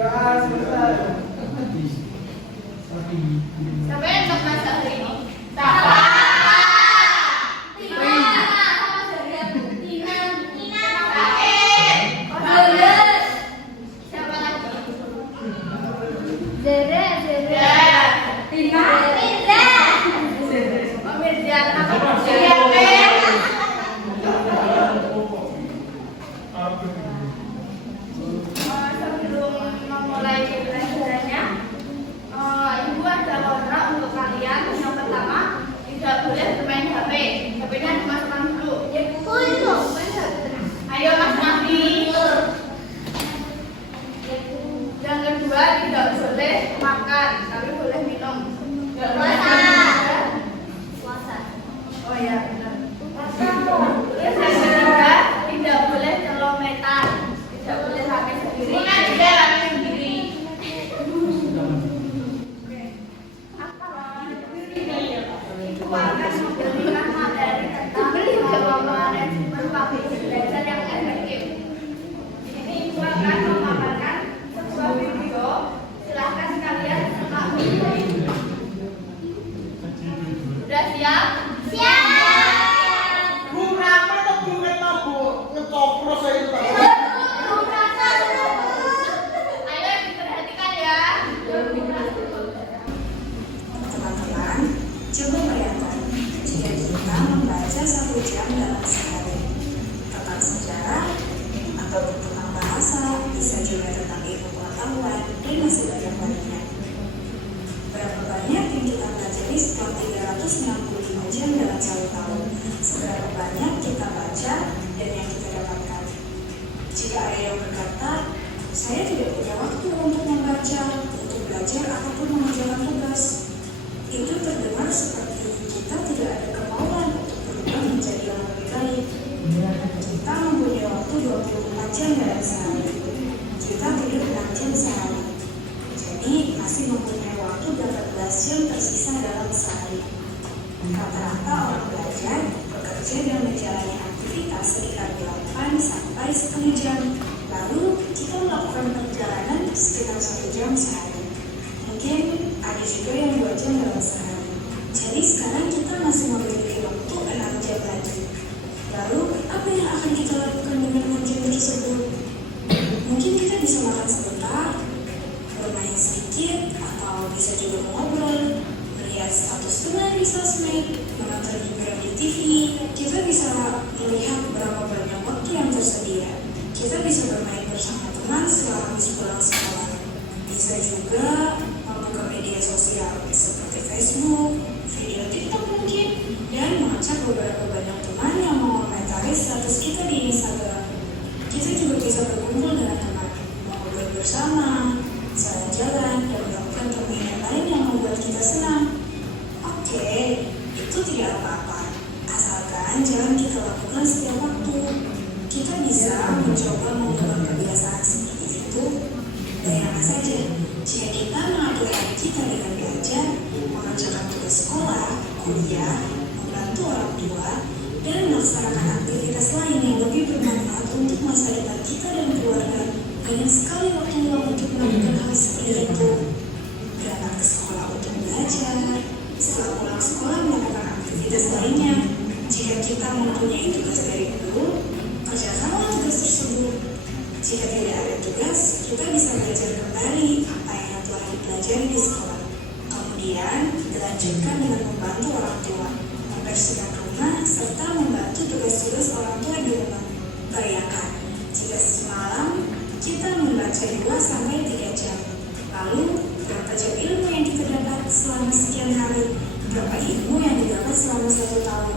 Sampai untuk masa hari ini. Sebelum memulai pelajarannya, Ibu ada kontrak untuk kalian. Yang pertama, tidak boleh bermain HP. HP-nya dimasukkan dulu. Ayo Mas Nabi. Yang kedua, tidak boleh makan, tapi boleh minum. Tidak boleh puasa. Oh ya, benar. Terus yang ketiga, tidak boleh celometan. Tidak boleh rame sendiri. Tidak rame sendiri. Itu akan memberikan materi tentang manajemen public belajar yang efektif. Ini Ibu akan memaparkan sebuah video. Silahkan kalian simak video ini. Sudah siap? Siap. Bu, kenapa tak bukan Bu? Ngecopros saya itu tadi. Ayo diperhatikan ya. Teman-teman, coba bayangkan jika kita membaca 1 jam dalam sehari tentang sejarah atau tentang bahasa, bisa juga tentang ilmu pengetahuan, dan masih banyak lainnya. Berapa banyak yang kita pelajari setelah 365 jam dalam 1 tahun? Seberapa banyak kita baca dan yang kita dapatkan? Jika ada yang berkata, saya tidak punya waktu untuk membaca, untuk belajar ataupun mengerjakan tugas, itu terdengar seperti kita tidak ada kemauan untuk berubah menjadi yang lebih baik. Kita mempunyai waktu 24 jam dalam sehari. Kita tidur 6 jam sehari. Jadi masih mempunyai waktu 18 jam tersisa dalam sehari. Rata-rata orang belajar, bekerja dan menjalani aktivitas sekitar 8 sampai 10 jam. Lalu kita melakukan perjalanan sekitar 1 jam sehari. Mungkin ada juga yang 2 jam dalam sehari. Jadi sekarang kita masih memiliki waktu 6 jam lagi. Lalu apa yang akan kita lakukan dengan 6 jam tersebut? Mungkin kita bisa makan sebentar, bermain sedikit, atau bisa juga mengobrol, melihat status teman di sosmed, menonton hiburan di TV. Kita bisa melihat berapa banyak waktu yang tersedia. Kita bisa bermain bersama teman setelah habis pulang sekolah. Bisa juga membuka media sosial seperti Facebook, video TikTok mungkin, dan mengecek beberapa banyak teman yang mengomentari status kita di Instagram. Kita juga bisa berkumpul dengan teman, mengobrol bersama, jalan-jalan, dan melakukan permainan lain yang membuat kita senang. Oke, itu tidak apa-apa, asalkan jangan kita lakukan setiap waktu. Kita bisa mencoba mengubah kebiasaan seperti itu. Bayangkan saja, jika kita mengatur hari kita dengan belajar, mengerjakan tugas sekolah, kuliah, membantu orang tua, dan melaksanakan aktivitas lain yang lebih bermanfaat untuk masa depan kita dan keluarga. Banyak sekali waktu luang untuk melakukan hal seperti itu. Berangkat ke sekolah untuk belajar, setelah pulang sekolah melakukan aktivitas lainnya. Jika kita mempunyai tugas dari guru, kerjakanlah tugas tersebut. Jika tidak ada tugas, kita bisa belajar kembali apa yang telah dipelajari di sekolah. Kemudian, dilanjutkan dengan membantu orang tua, membersihkan rumah, serta membantu tugas-tugas orang tua di rumah. Bayangkan, jika semalam kita membaca 2-3 jam, lalu berapa jam ilmu yang kita dapat selama sekian hari, berapa ilmu yang didapat selama 1 tahun.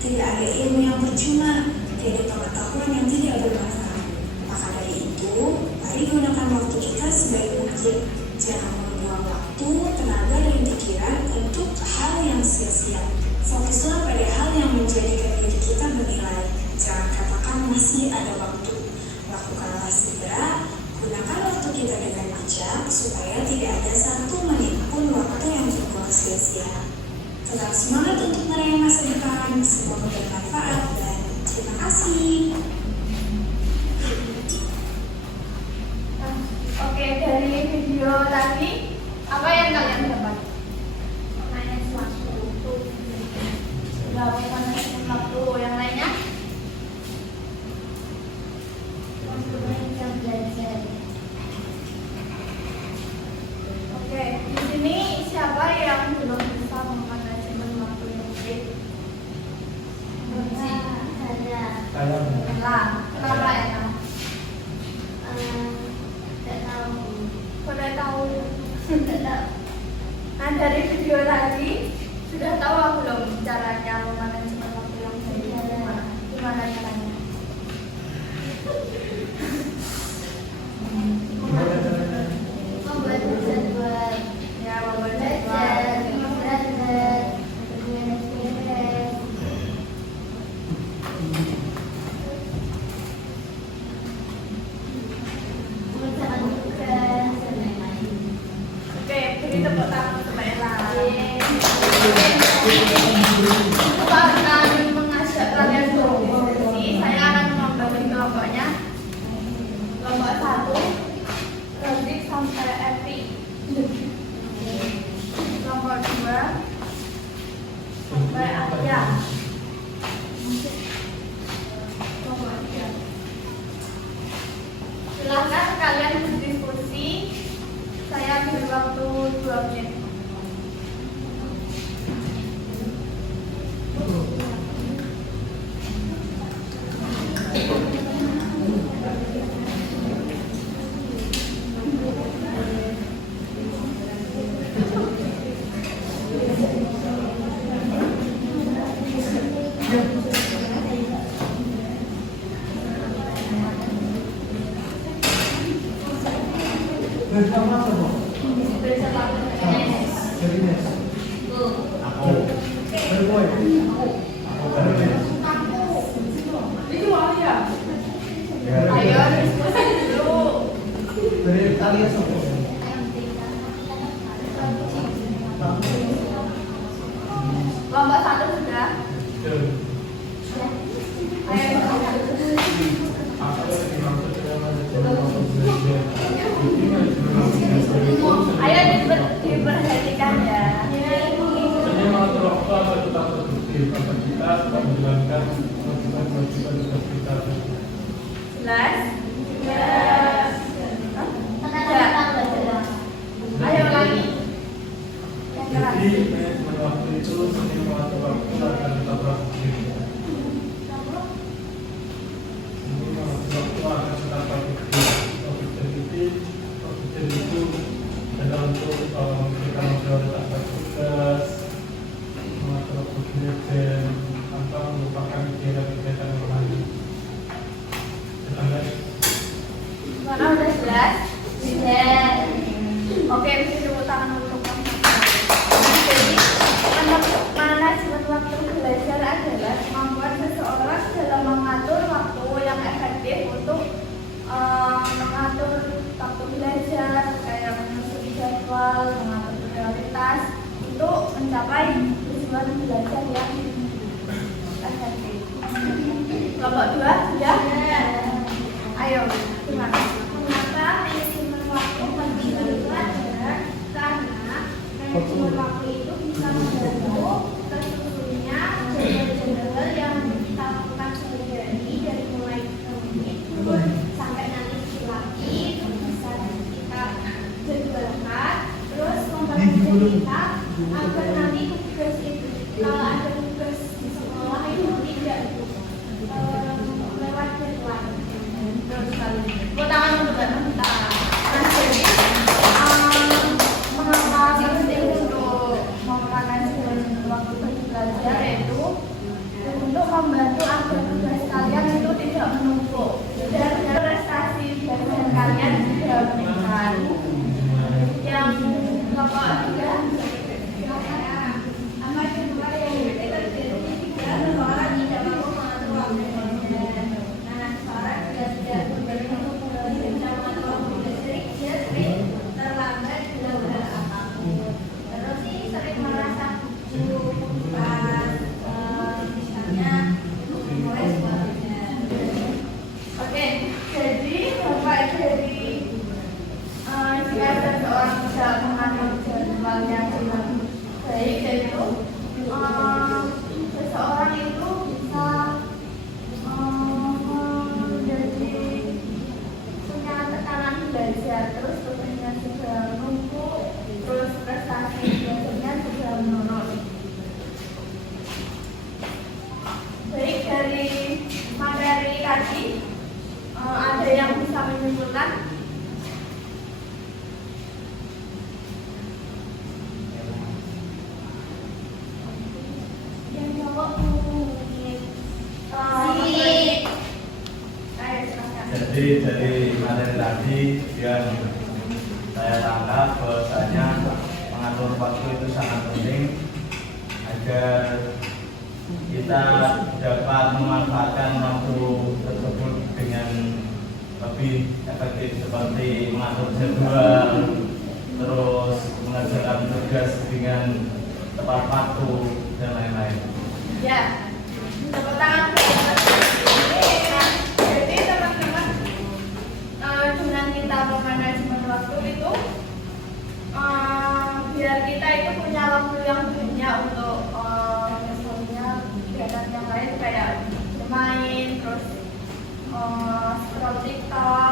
Tidak ada ilmu yang percuma, tidak ada pengetahuan yang tidak bermanfaat. Maka dari itu, mari gunakan waktu kita sebaik mungkin. Jangan membuang waktu, tenaga, dan pikiran untuk hal yang sia-sia. Fokuslah pada hal yang menjadikan diri kita bernilai. Jangan katakan masih ada waktu. Lakukanlah segera, gunakan waktu kita dengan bijak supaya tidak ada 1 menit pun waktu yang terbuang sia-sia. Tetap semangat untuk meraih masa depan. Semoga bermanfaat dan terima kasih. Oke, dari dari video tadi, apa yang kalian dapat? Manajemen waktu. Yang lainnya? Oke, di sini siapa yang belum bisa memanajemen waktu yang baik? Kenapa ya? Pada tahu. Nah, dari video tadi sudah tahu belum caranya memanajemen waktu yang baik? Gimana caranya? Membuat jadwal, Ya, membuat jadwal. mengerjakan tugas dan lain-lain. Oke, beri tepuk tangan untuk Mbak Ella. Sebelum kami mengajak kalian berdiskusi, saya akan membagi kelompoknya. Kelompok 1, Rodik sampai Epi. Kelompok 2, sampai Arya. Kelompok 3. Silahkan kalian berdiskusi. Saya beri waktu 2 menit. Ayo diskusi dulu. Kelompok 1 sudah. Ayo diperhatikan ya. Mengatur waktu agar tetap produktif, agar kita tetap menjalankan kewajiban tugas kita. Jelas? Tekan Ayo lagi. Yang keras. Jadi manajemen waktu itu seni mengatur waktu agar tetap produktif. Seni mengatur waktu agar tetap produktif. Produktif itu adalah untuk kita memprioritaskan tugas, mengatur waktu kinerja tanpa melupakan kegiatan-kegiatan yang lain. Mana udah jelas? Sudah. Oke, bisa tepuk tangan untuk kamu. Jadi, manajemen waktu belajar adalah kemampuan seseorang dalam mengatur waktu yang efektif untuk mengatur waktu belajar, kayak menyusun jadwal, mengatur prioritas untuk mencapai tujuan belajar yang efektif. Kelompok 2 sudah? Ayo, gimana? Mengapa manajemen waktu penting itu adalah karena manajemen waktu itu bisa membantu tersusunnya jadwal-jadwal yang kita lakukan sehari-hari dari mulai menit sampai nanti lagi itu bisa kita jadwalkan, terus membantu kita agar nanti tugas itu kalau ada tugas di sekolah itu tidak lewat jadwal. Terus sekali. Tepuk tangan untuk Mbak Nita. Nah, jadi mengapa penting untuk memanajemen waktu belajar yaitu untuk membantu agar tugas kalian itu tidak menumpuk dan prestasi belajar kalian juga meningkat. Yang kelompok 3 apa kedua yang terjadi jika seseorang tidak mampu mengatur waktu belajar. Nah, seorang juga tidak dia sering terlambat belajar apapun. Terus sih sering merasa gugup, misalnya mulai sebagainya. Oke, jadi Bapak dari Ketika seseorang bisa mengatur jadwalnya dengan baik, yaitu seseorang itu bisa menjadi punya tekanan belajar, terus bekerja juga numpuk, terus prestasi belajarnya juga menurun. Baik, dari materi tadi ada yang bisa menyimpulkan? Yang jawab mungkin Ayo, silakan. Jadi dari materi tadi yang saya tangkap bahwasanya mengatur waktu itu sangat penting agar kita dapat memanfaatkan waktu tersebut dengan lebih efektif, seperti mengatur jadwal, terus mengerjakan tugas dengan tepat waktu dan lain-lain. Ya, tepuk tangan. Jadi teman-teman, dengan kita memanajemen waktu itu, biar kita itu punya waktu yang banyak untuk misalnya kegiatan yang lain kayak bermain, terus scroll TikTok,